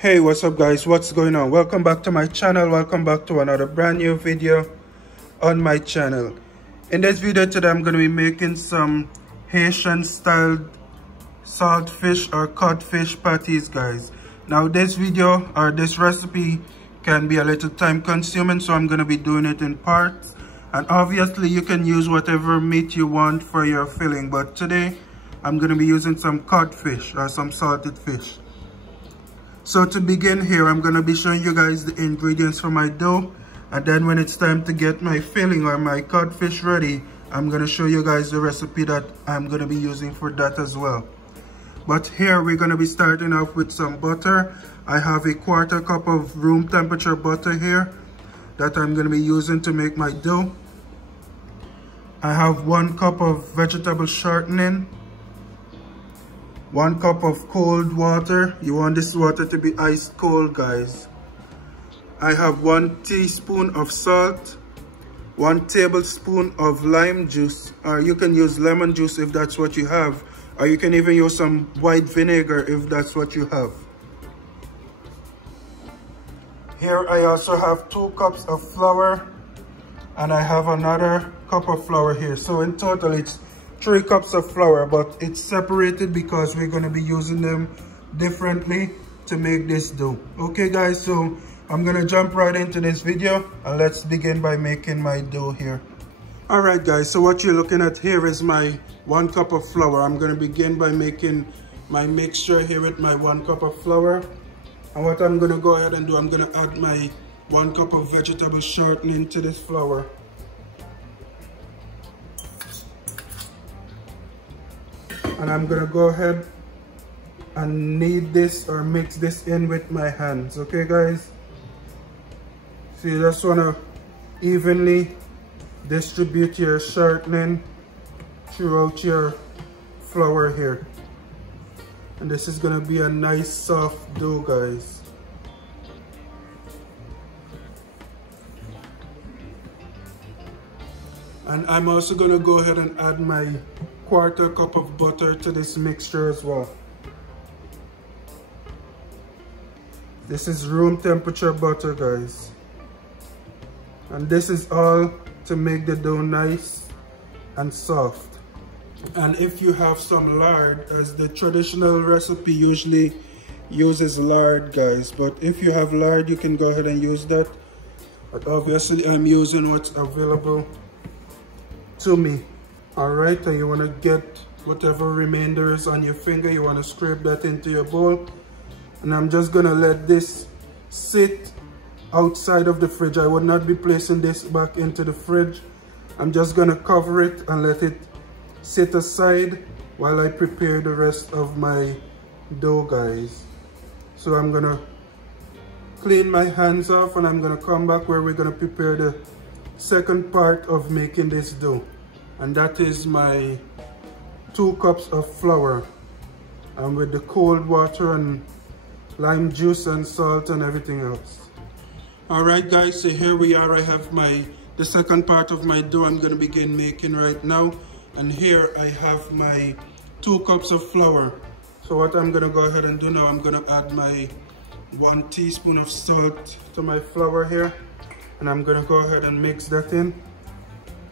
Hey, what's up guys, what's going on? Welcome back to my channel. Welcome back to another brand new video on my channel. In this video today I'm going to be making some Haitian styled salt fish or cod fish patties, guys. Now this video or this recipe can be a little time consuming, so I'm going to be doing it in parts, and obviously you can use whatever meat you want for your filling, but today I'm going to be using some cod fish or some salted fish. So to begin here, I'm going to be showing you guys the ingredients for my dough, and then when it's time to get my filling or my codfish ready, I'm going to show you guys the recipe that I'm going to be using for that as well. But here we're going to be starting off with some butter. I have a 1/4 cup of room temperature butter here that I'm going to be using to make my dough. I have 1 cup of vegetable shortening, 1 cup of cold water. You want this water to be ice cold, guys. I have 1 teaspoon of salt, 1 tablespoon of lime juice, or you can use lemon juice if that's what you have, or you can even use some white vinegar if that's what you have. Here I also have 2 cups of flour, and I have another cup of flour here. So in total it's 3 cups of flour, but it's separated because we're going to be using them differently to make this dough. Okay guys, so I'm going to jump right into this video and let's begin by making my dough here. Alright guys, so what you're looking at here is my 1 cup of flour. I'm going to begin by making my mixture here with my 1 cup of flour. And what I'm going to go ahead and do, I'm going to add my 1 cup of vegetable shortening to this flour. And I'm gonna go ahead and knead this or mix this in with my hands. Okay guys, so you just want to evenly distribute your shortening throughout your flour here, and this is gonna be a nice soft dough, guys. And I'm also gonna go ahead and add my 1/4 cup of butter to this mixture as well. This is room temperature butter, guys, and this is all to make the dough nice and soft. And if you have some lard, as the traditional recipe usually uses lard, guys, but if you have lard you can go ahead and use that, but obviously I'm using what's available to me. Alright, and you want to get whatever remainder is on your finger, you want to scrape that into your bowl. And I'm just going to let this sit outside of the fridge. I would not be placing this back into the fridge. I'm just going to cover it and let it sit aside while I prepare the rest of my dough, guys. So I'm going to clean my hands off, and I'm going to come back where we're going to prepare the second part of making this dough. And that is my 2 cups of flour, and with the cold water and lime juice and salt and everything else. Alright guys, so here we are. I have the second part of my dough I'm going to begin making right now. And here I have my 2 cups of flour. So what I'm going to go ahead and do now, I'm going to add my 1 teaspoon of salt to my flour here, and I'm going to go ahead and mix that in.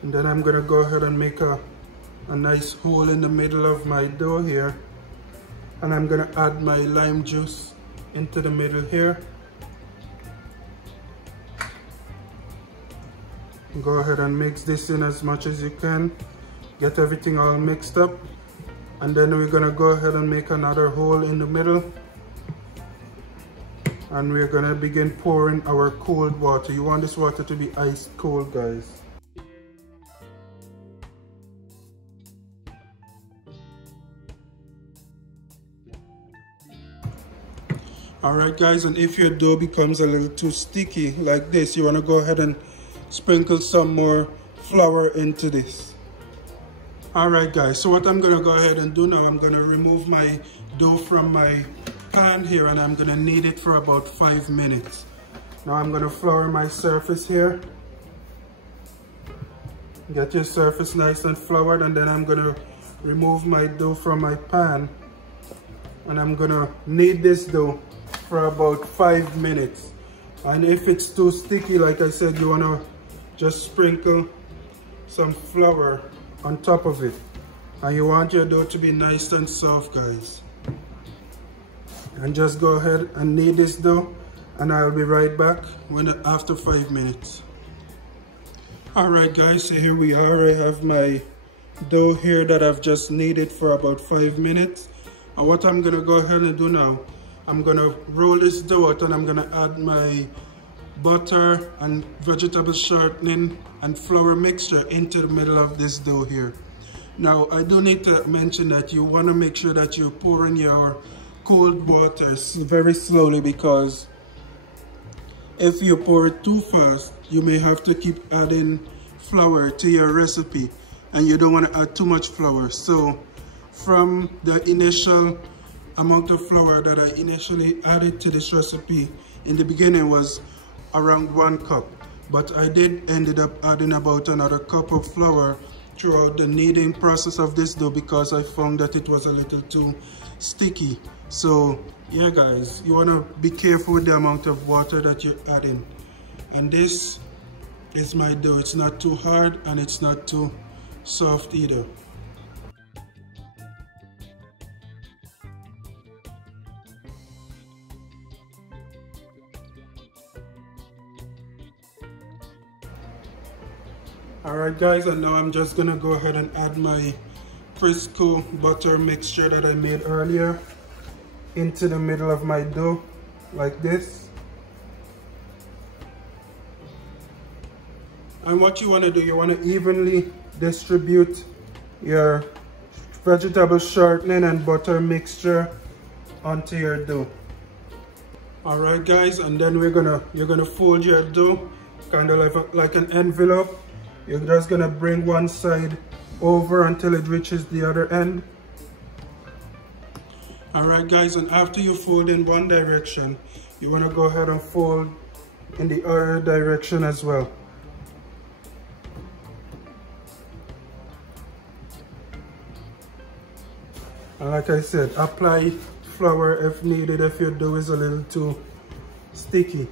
And then I'm going to go ahead and make a nice hole in the middle of my dough here. And I'm going to add my lime juice into the middle here. Go ahead and mix this in as much as you can. Get everything all mixed up. And then we're going to go ahead and make another hole in the middle. And we're going to begin pouring our cold water. You want this water to be ice cold, guys. Alright guys, and if your dough becomes a little too sticky like this, you want to go ahead and sprinkle some more flour into this. Alright guys, so what I'm going to go ahead and do now, I'm going to remove my dough from my pan here, and I'm going to knead it for about 5 minutes. Now I'm going to flour my surface here. Get your surface nice and floured, and then I'm going to remove my dough from my pan, and I'm going to knead this dough for about 5 minutes. And if it's too sticky, like I said, you wanna just sprinkle some flour on top of it. And you want your dough to be nice and soft, guys. And just go ahead and knead this dough, and I'll be right back after 5 minutes. Alright guys, so here we are. I have my dough here that I've just kneaded for about 5 minutes. And what I'm gonna go ahead and do now, I'm gonna roll this dough out and I'm gonna add my butter and vegetable shortening and flour mixture into the middle of this dough here. Now I do need to mention that you wanna make sure that you pour in your cold water very slowly, because if you pour it too fast, you may have to keep adding flour to your recipe, and you don't want to add too much flour. So from the initial amount of flour that I initially added to this recipe in the beginning was around 1 cup, but I did ended up adding about another cup of flour throughout the kneading process of this dough, because I found that it was a little too sticky. So yeah guys, you want to be careful with the amount of water that you're adding. And this is my dough. It's not too hard and it's not too soft either. Alright guys, and now I'm just gonna go ahead and add my Crisco butter mixture that I made earlier into the middle of my dough like this. And what you want to do, you want to evenly distribute your vegetable shortening and butter mixture onto your dough. Alright guys, and then you're gonna fold your dough kind of like an envelope. You're just gonna bring one side over until it reaches the other end. Alright guys, and after you fold in one direction, you want to go ahead and fold in the other direction as well. And like I said, apply flour if needed, if your dough is a little too sticky.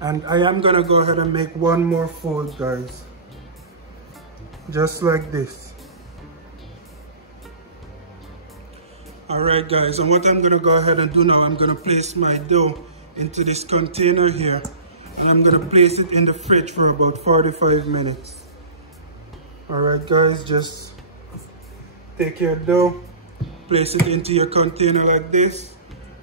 And I am gonna go ahead and make one more fold, guys. Just like this. Alright guys, and what I'm gonna go ahead and do now, I'm gonna place my dough into this container here, and I'm gonna place it in the fridge for about 45 minutes. Alright guys, just take your dough, place it into your container like this,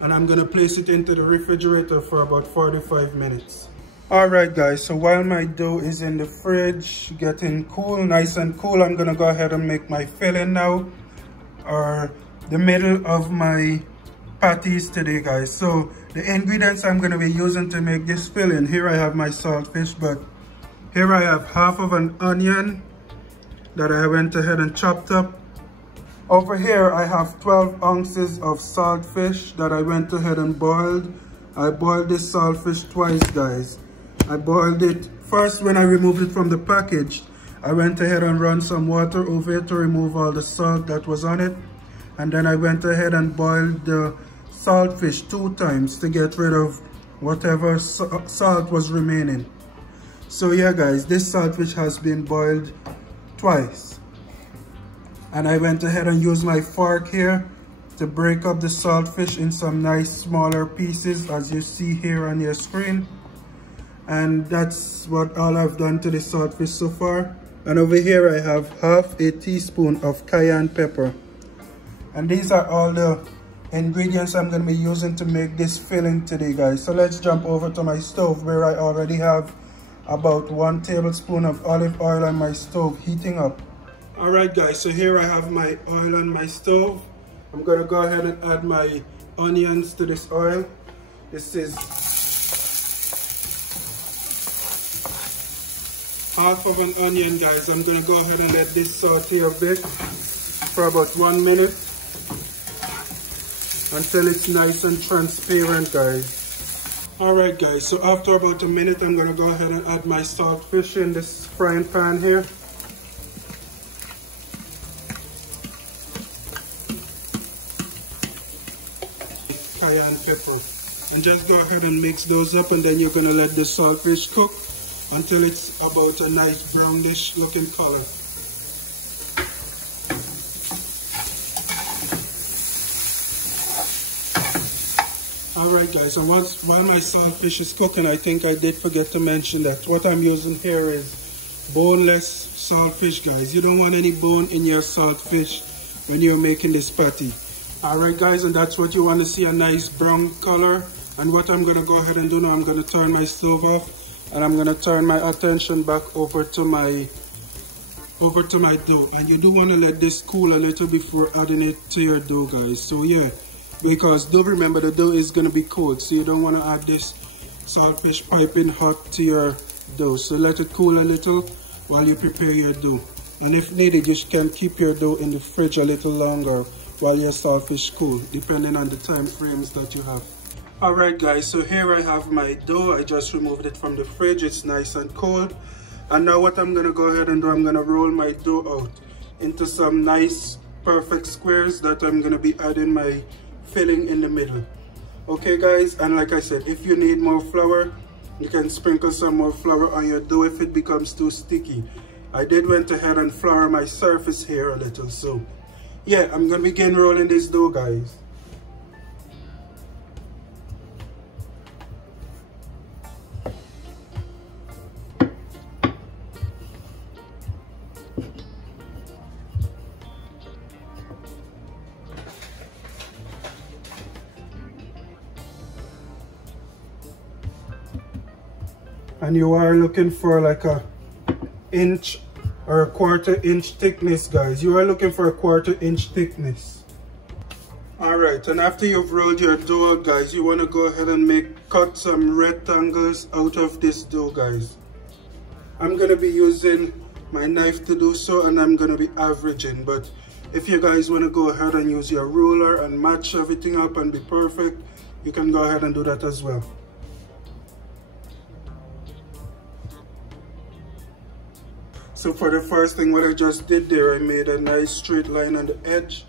and I'm gonna place it into the refrigerator for about 45 minutes. Alright guys, so while my dough is in the fridge getting cool, nice and cool, I'm gonna go ahead and make my filling now, or the middle of my patties today guys. So the ingredients I'm gonna be using to make this filling, here I have my saltfish, but here I have half of an onion that I went ahead and chopped up. Over here I have 12 ounces of saltfish that I went ahead and boiled. I boiled this saltfish twice guys. I boiled it first when I removed it from the package. I went ahead and ran some water over it to remove all the salt that was on it. And then I went ahead and boiled the saltfish 2 times to get rid of whatever salt was remaining. So yeah guys, this saltfish has been boiled twice. And I went ahead and used my fork here to break up the saltfish in some nice smaller pieces, as you see here on your screen. And that's what all I've done to the saltfish so far. And over here I have half a teaspoon of cayenne pepper. And these are all the ingredients I'm going to be using to make this filling today guys. So let's jump over to my stove, where I already have about 1 tablespoon of olive oil on my stove heating up. Alright guys, so here I have my oil on my stove. I'm going to go ahead and add my onions to this oil. This is half of an onion guys. I'm going to go ahead and let this saute a bit for about 1 minute until it's nice and transparent guys. Alright guys, so after about a minute I'm gonna go ahead and add my saltfish in this frying pan here. Cayenne pepper. And just go ahead and mix those up, and then you're gonna let the saltfish cook until it's about a nice brownish looking color. Alright guys, and while my saltfish is cooking, I think I did forget to mention that what I'm using here is boneless saltfish, guys. You don't want any bone in your saltfish when you're making this patty. Alright guys, and that's what you want to see, a nice brown color. And what I'm going to go ahead and do now, I'm going to turn my stove off, and I'm going to turn my attention back over to my dough. And you do want to let this cool a little before adding it to your dough, guys. So yeah, because don't remember, the dough is going to be cold, so you don't want to add this saltfish piping hot to your dough. So let it cool a little while you prepare your dough. And if needed, you can keep your dough in the fridge a little longer while your saltfish cool, depending on the time frames that you have. Alright guys, so here I have my dough. I just removed it from the fridge. It's nice and cold. And now what I'm going to go ahead and do, I'm going to roll my dough out into some nice perfect squares that I'm going to be adding my filling in the middle. Okay guys, and like I said, if you need more flour, you can sprinkle some more flour on your dough if it becomes too sticky. I did went ahead and flour my surface here a little, so yeah, I'm gonna begin rolling this dough, guys. And you are looking for like a inch or a 1/4 inch thickness, guys. You are looking for a 1/4 inch thickness. Alright, and after you've rolled your dough out, guys, you want to go ahead and cut some rectangles out of this dough, guys. I'm going to be using my knife to do so, and I'm going to be averaging. But if you guys want to go ahead and use your ruler and match everything up and be perfect, you can go ahead and do that as well. So for the first thing, what I just did there, I made a nice straight line on the edge.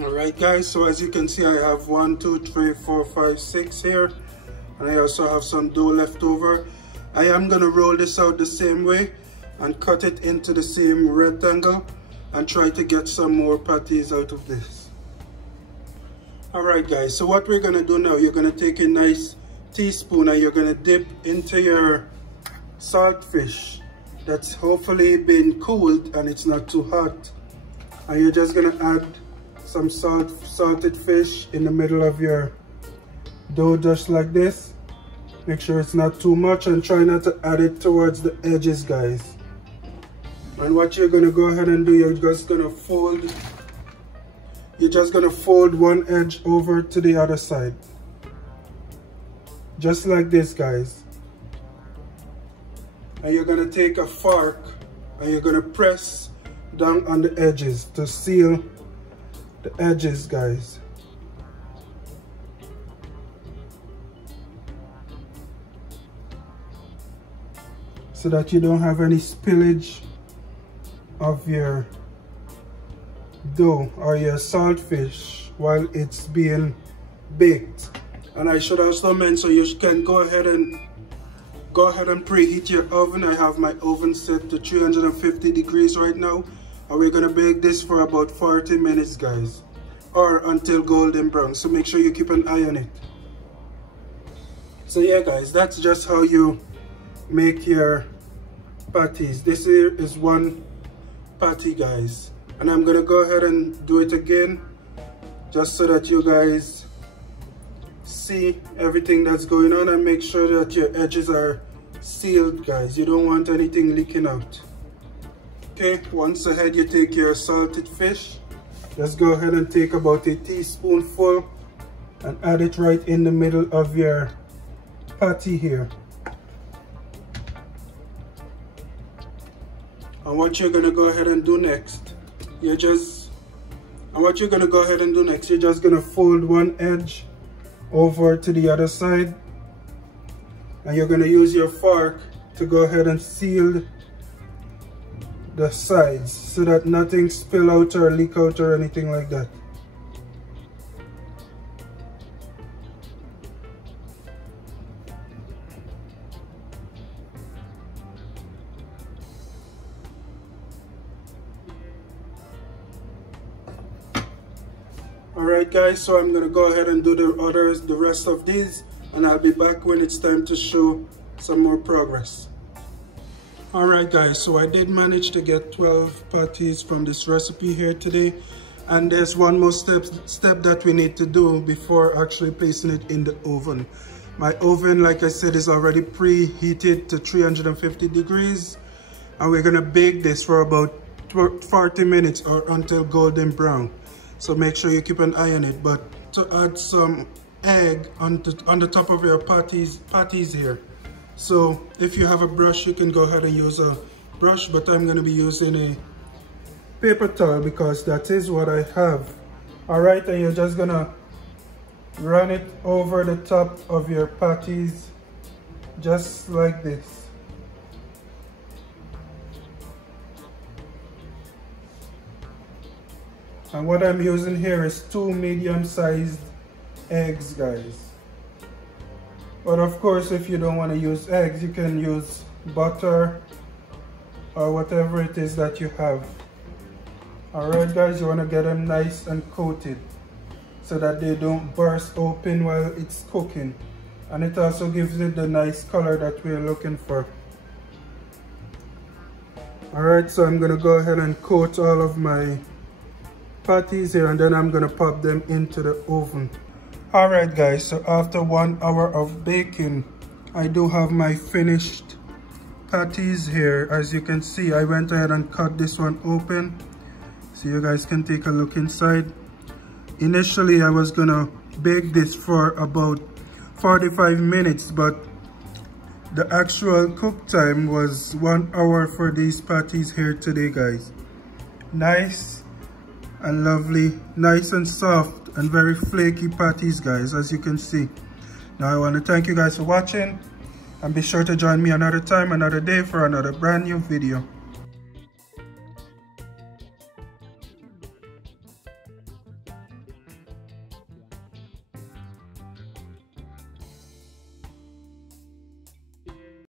Alright guys, so as you can see, I have 1, 2, 3, 4, 5, 6 here, and I also have some dough left over. I am going to roll this out the same way and cut it into the same rectangle and try to get some more patties out of this. Alright guys, so what we're going to do now, you're going to take a nice teaspoon and you're going to dip into your saltfish that's hopefully been cooled and it's not too hot, and you're just going to add some salted fish in the middle of your dough, just like this. Make sure it's not too much and try not to add it towards the edges, guys. And what you're going to go ahead and do, you're just going to fold one edge over to the other side, just like this, guys. And you're going to take a fork and you're going to press down on the edges to seal the edges, guys. So that you don't have any spillage of your dough or your saltfish while it's being baked. And I should also mention, you can go ahead and preheat your oven. I have my oven set to 350 degrees right now, and we're gonna bake this for about 40 minutes, guys, or until golden brown. So make sure you keep an eye on it. So yeah, guys, that's just how you make your patties. This here is one patty, guys, and I'm gonna go ahead and do it again just so that you guys see everything that's going on, and make sure that your edges are sealed, guys. You don't want anything leaking out. Okay, once ahead, you take your salted fish. Just go ahead and take about a teaspoonful and add it right in the middle of your patty here. And what you're gonna go ahead and do next, you're just gonna fold one edge over to the other side, and you're gonna use your fork to go ahead and seal the sides so that nothing spill out or leak out or anything like that. Alright guys, so I'm gonna go ahead and do the rest of these, and I'll be back when it's time to show some more progress. Alright guys, so I did manage to get 12 patties from this recipe here today, and there's one more step that we need to do before actually placing it in the oven. My oven, like I said, is already preheated to 350 degrees, and we're gonna bake this for about 40 minutes or until golden brown. So make sure you keep an eye on it. But to add some egg on the top of your patties here. So if you have a brush, you can go ahead and use a brush, but I'm gonna be using a paper towel because that is what I have. All right, and you're just gonna run it over the top of your patties, just like this. And what I'm using here is 2 medium-sized eggs, guys. But of course, if you don't want to use eggs, you can use butter or whatever it is that you have. Alright guys, you want to get them nice and coated so that they don't burst open while it's cooking. And it also gives it the nice color that we're looking for. Alright, so I'm going to go ahead and coat all of my patties here, and then I'm gonna pop them into the oven. Alright guys, so after 1 hour of baking, I do have my finished patties here. As you can see, I went ahead and cut this one open so you guys can take a look inside. Initially I was gonna bake this for about 45 minutes, but the actual cook time was 1 hour for these patties here today, guys. Nice and lovely, nice and soft and very flaky patties, guys, as you can see. Now I want to thank you guys for watching, and be sure to join me another time, another day, for another brand new video.